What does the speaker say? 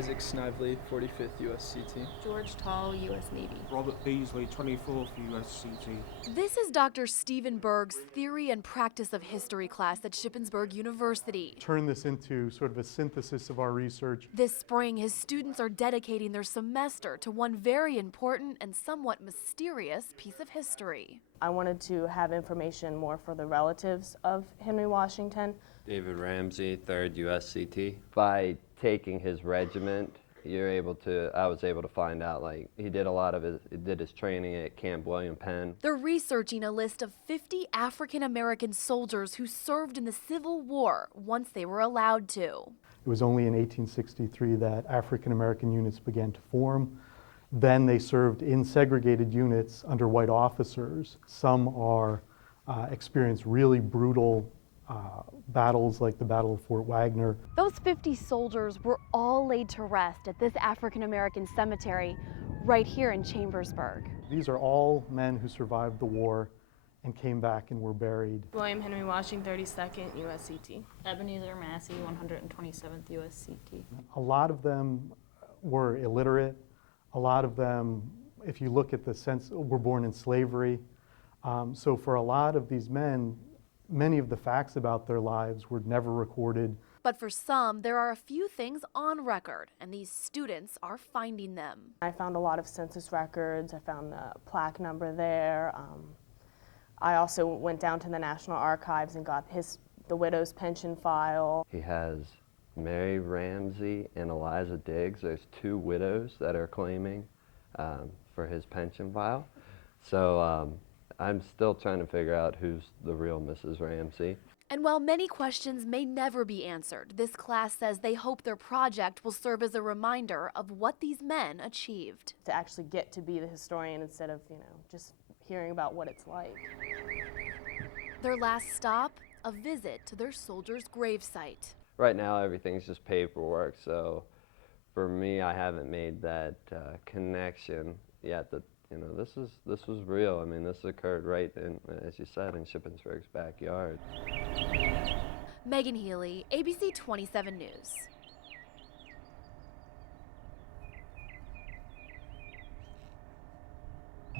Isaac Snively, 45th USCT. George Tall, U.S. Navy. Robert Beasley, 24th USCT. This is Dr. Stephen Berg's Theory and Practice of History class at Shippensburg University. Turn this into sort of a synthesis of our research. This spring, his students are dedicating their semester to one very important and somewhat mysterious piece of history. I wanted to have information more for the relatives of Henry Washington. David Ramsey, 3rd USCT. By taking his regiment, I was able to find out, like, he did his training at Camp William Penn. They're researching a list of 50 African American soldiers who served in the Civil War once they were allowed to. It was only in 1863 that African American units began to form. Then they served in segregated units under white officers. Some experienced really brutal battles like the Battle of Fort Wagner. Those 50 soldiers were all laid to rest at this African American cemetery right here in Chambersburg. These are all men who survived the war and came back and were buried. William Henry Washington, 32nd USCT. Ebenezer Massey, 127th USCT. A lot of them were illiterate. A lot of them, if you look at the sense, were born in slavery. So for a lot of these men, many of the facts about their lives were never recorded. But for some, there are a few things on record, and these students are finding them. I found a lot of census records. I found the plaque number there. I also went down to the National Archives and got the widow's pension file. He has Mary Ramsey and Eliza Diggs. There's 2 widows that are claiming for his pension file. So I'm still trying to figure out who's the real Mrs. Ramsey. And while many questions may never be answered, this class says they hope their project will serve as a reminder of what these men achieved. To actually get to be the historian instead of, just hearing about what it's like. Their last stop, a visit to their soldiers' gravesite. Right now, everything's just paperwork, so for me, I haven't made that connection yet that, this was real. I mean, this occurred right in, as you said, in Shippensburg's backyard. Megan Healy, ABC 27 News.